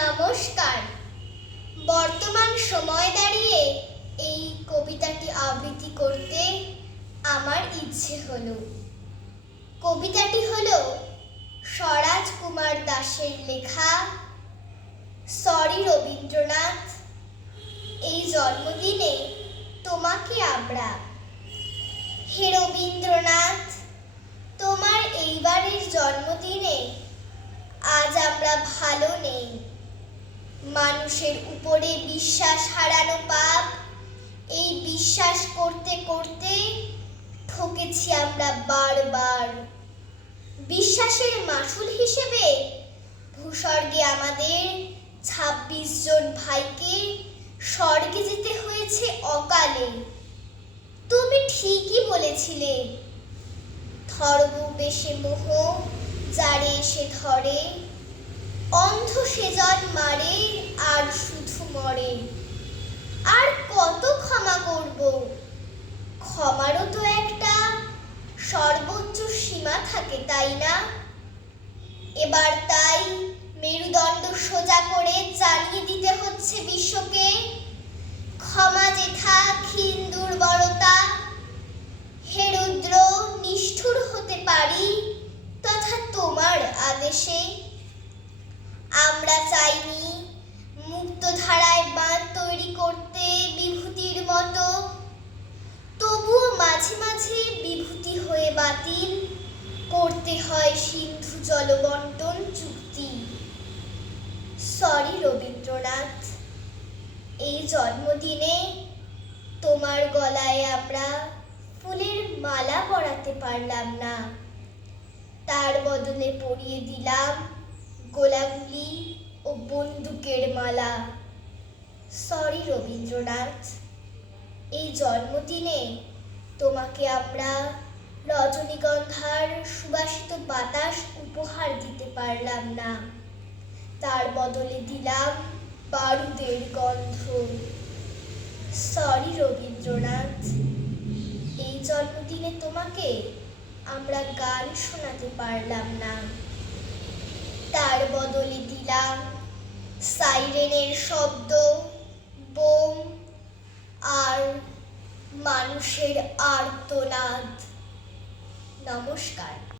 নমস্কার। বর্তমান সময় দাঁড়িয়ে এই কবিতাটি আবৃত্তি করতে আমার ইচ্ছে হলো। কবিতাটি হলো স্বরাজ কুমার দাসের লেখা, সরি রবীন্দ্রনাথ, এই জন্মদিনে তোমাকে আমরা হে রবীন্দ্রনাথ তোমার এইবারের জন্মদিনে আজ আমরা ভালো নেই মানুষের উপরে বিশ্বাস হারানো পাপ। এই বিশ্বাস করতে করতে ঠকেছি আমরা বারবার। বিশ্বাসের মাসুল হিসেবে ভূস্বর্গে আমাদের ছাব্বিশ জন ভাইকে স্বর্গে যেতে হয়েছে অকালে। তুমি ঠিকই বলেছিলে। ধর্ম বেশে মোহ, যারে এসে ধরে অন্ধ সেজন মারে আর শুধু মরে। আর কত ক্ষমা করব? ক্ষমারও তো একটা সর্বোচ্চ সীমা থাকে, তাই না? এবার তাই মেরুদণ্ড সোজা করে জানিয়ে দিতে হচ্ছে বিশ্বকে। ক্ষমা যেথা, ক্ষীণ দুর্বলতা। হে রুদ্র, নিষ্ঠুর হতে পারি তথা তোমার আদেশে বাতিল করতে হয় সিন্ধু জলবন্টন চুক্তি। সরি রবীন্দ্রনাথ, এই জন্মদিনে তোমার গলায় আমরা ফুলের মালা পরাতে পারলাম না। তার বদলে পরিয়ে দিলাম গোলাগুলি ও বন্দুকের মালা। সরি রবীন্দ্রনাথ, এই জন্মদিনে তোমাকে আমরা রজনীগন্ধার সুবাসিত বাতাস উপহার দিতে পারলাম না। তার বদলে দিলাম বারুদের গন্ধ। সরি রবীন্দ্রনাথ, এই জন্মদিনে তোমাকে আমরা গান শোনাতে পারলাম না। তার বদলে দিলাম সাইরেনের শব্দ, বোম আর মানুষের আর্তনাদ। নমস্কার